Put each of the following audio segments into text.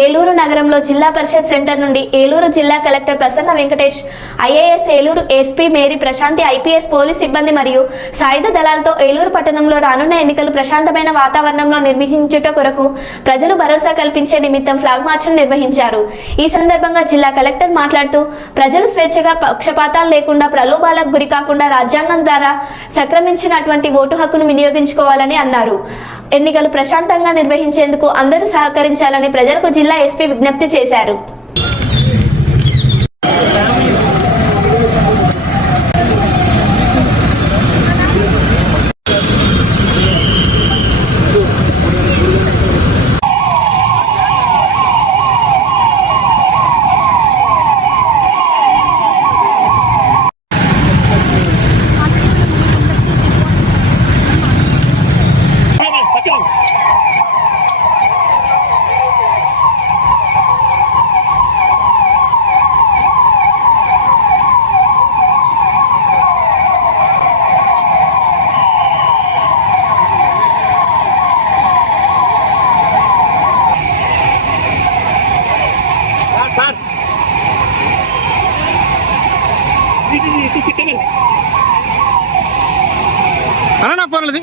ఏలూరు నగరంలో జిల్లా పరిషత్ సెంటర్ నుండి ఏలూరు జిల్లా collector Prasanna Venkatesh IAS Eluru SP Mary Prashanti IPS police సిబ్బంది మరియు సాయుధ దళాలతో ఏలూరు పట్టణంలో రానున్న ఎన్నికలు ప్రశాంతమైన వాతావరణంలో నిర్వహించుట కొరకు ప్రజలు భరోసా కల్పించే నిమిత్తం ఫ్లాగ్ మార్చ్ను నిర్వహించారు. ఈ సందర్భంగా జిల్లా కలెక్టర్ మాట్లాడుతూ ప్రజలు స్వేచ్ఛగా పక్షపాతాలు లేకుండా ప్రలోభాలకు గురి కాకుండా రాజ్యాంగం ద్వారా సక్రమించినటువంటి ఓటు హక్కును వినియోగించుకోవాలని అన్నారు. ఎన్నికలు ప్రశాంతంగా నిర్వహించేందుకు అందరూ సహకరించాలని ప్రజలకు జిల్లా ఎస్పీ విజ్ఞప్తి చేశారు. சார். அண்ணா போனது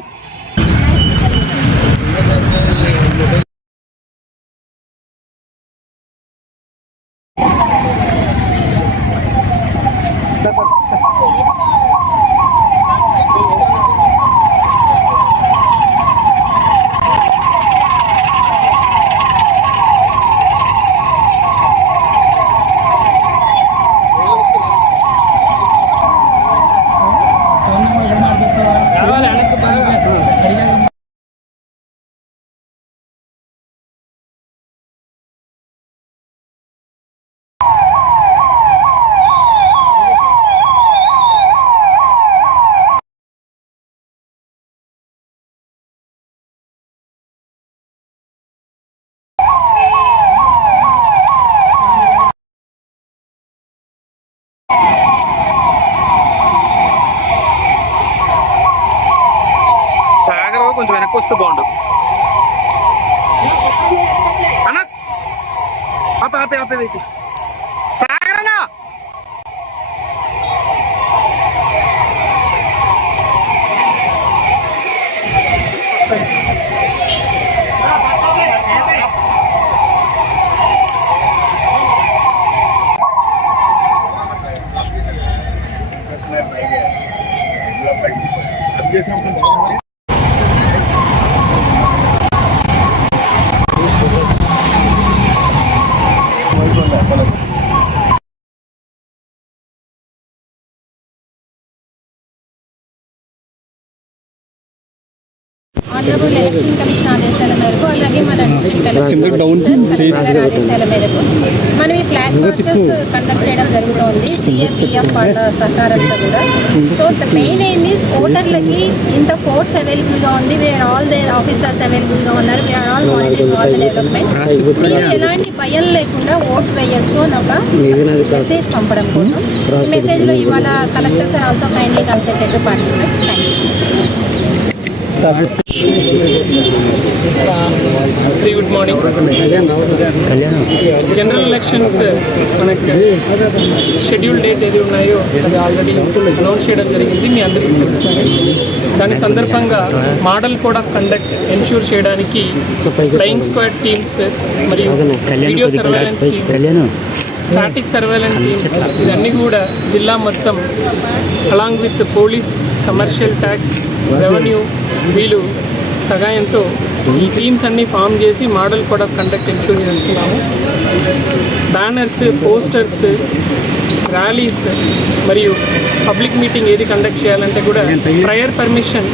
కొంచెం వెనక్కి వస్తే బాగుండు. అన్న? ఆపే ఆపే ఆపే వెయిట్ సాగర్ అన్న ఆనరబుల్ ఎలక్షన్ కమిషన్ ఆదేశాల మేరకు అలాగే మన డిస్ట్రిక్ట్ ఆదేశాల మేరకు మనం ఈ ఫ్లాగ్ మార్చెస్ కండక్ట్ చేయడం జరుగుతోంది. సిఎంపిఎఫ్ వాళ్ళ సహకారంతో కూడా. So the main aim is ఓటర్లకి ఇంత ఫోర్స్ అవైలబుల్గా ఉంది. వీఆర్ ఆల్ దేర్ ఆఫీసర్స్ అవైలబుల్గా ఉన్నారు. We're all monitoring all the developments మీరు ఎలాంటి భయం లేకుండా ఓట్ వేయొచ్చు అని ఒక మెసేజ్ పంపడం కోసం. ఈ మెసేజ్లో ఇవాళ collector sir also kindly consulted participate thank you very good morning general elections మనకి షెడ్యూల్ డేట్ ఏది ఉన్నాయో అది ఆల్రెడీ అనౌన్స్ చేయడం జరిగింది. మీ అందరికీ దాని సందర్భంగా model code of conduct ensure చేయడానికి ఫ్లయింగ్ స్క్వాడ్ టీమ్స్ మరియు video surveillance teams static surveillance teams ఇవన్నీ కూడా జిల్లా మొత్తం along with police commercial tax revenue వీళ్ళు సహాయంతో ఈ టీమ్స్ అన్ని ఫామ్ చేసి model code of conduct ensure చేస్తున్నాము. బ్యానర్స్ పోస్టర్స్ ర్యాలీస్ మరియు పబ్లిక్ మీటింగ్ ఏది కండక్ట్ చేయాలంటే కూడా ప్రయర్ పర్మిషన్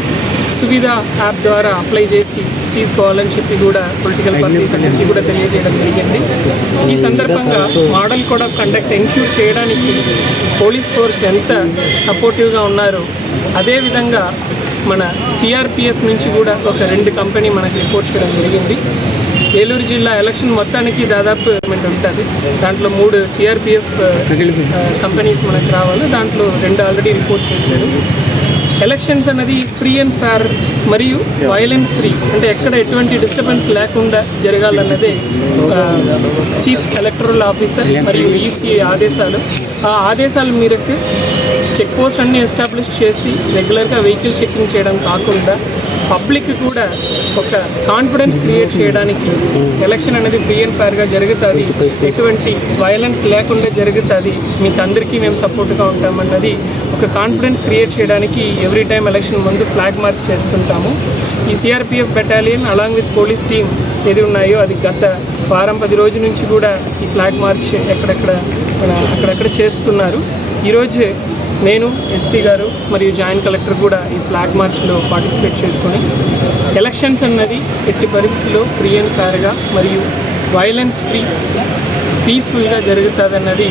సువిధ యాప్ ద్వారా అప్లై చేసి తీసుకోవాలని చెప్పి కూడా పొలిటికల్ పార్టీస్ అన్నింటినీ కూడా తెలియజేయడం జరిగింది. ఈ సందర్భంగా model code of conduct ensure చేయడానికి పోలీస్ ఫోర్స్ ఎంత సపోర్టివ్గా ఉన్నారో అదేవిధంగా మన సిఆర్పిఎఫ్ నుంచి కూడా ఒక రెండు కంపెనీ మనకు రిపోర్ట్ చేయడం జరిగింది. ఏలూరు జిల్లా ఎలక్షన్ మొత్తానికి దాదాపు గవర్నమెంట్ ఉంటుంది. దాంట్లో మూడు సిఆర్పిఎఫ్ కంపెనీస్ మనకు రావాలి. దాంట్లో రెండు ఆల్రెడీ రిపోర్ట్ చేశారు. ఎలక్షన్స్ అనేది ఫ్రీ అండ్ ఫేర్ మరియు వైలెన్స్ ఫ్రీ అంటే ఎక్కడ ఎటువంటి డిస్టర్బెన్స్ లేకుండా జరగాలన్నదే చీఫ్ ఎలక్టరల్ ఆఫీసర్ మరియు ఈసీ ఆదేశాలు. ఆ ఆదేశాల మేరకు చెక్ పోస్ట్ అన్ని ఎస్టాబ్లిష్ చేసి రెగ్యులర్గా వెహికల్ చెకింగ్ చేయడం కాకుండా పబ్లిక్ కూడా ఒక కాన్ఫిడెన్స్ క్రియేట్ చేయడానికి ఎలక్షన్ అనేది ఫ్రీ అండ్ ఫేర్గా జరుగుతుంది. ఎటువంటి వైలెన్స్ లేకుండా జరుగుతుంది. మీకు అందరికీ మేము సపోర్ట్గా ఉంటామన్నది ఒక కాన్ఫిడెన్స్ క్రియేట్ చేయడానికి ఎవ్రీ టైం ఎలక్షన్ ముందు ఫ్లాగ్ మార్చ్ చేస్తుంటాము. ఈ CRPF battalion along with police team ఏది ఉన్నాయో అది గత వారం పది రోజుల నుంచి కూడా ఈ ఫ్లాగ్ మార్చ్ ఎక్కడెక్కడ అక్కడక్కడ చేస్తున్నారు. ఈరోజు నేను ఎస్పీ గారు మరియు జాయింట్ కలెక్టర్ కూడా ఈ ఫ్లాగ్ మార్చ్లో పార్టిసిపేట్ చేసుకొని ఎలక్షన్స్ అన్నది ఎట్టి పరిస్థితుల్లో ఫ్రీ అండ్ ఫేర్గా మరియు వైలెన్స్ ఫ్రీ పీస్ఫుల్గా జరుగుతుందన్నది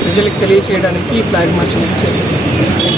ప్రజలకు తెలియజేయడానికి ఈ ఫ్లాగ్ మార్చ్ అనేది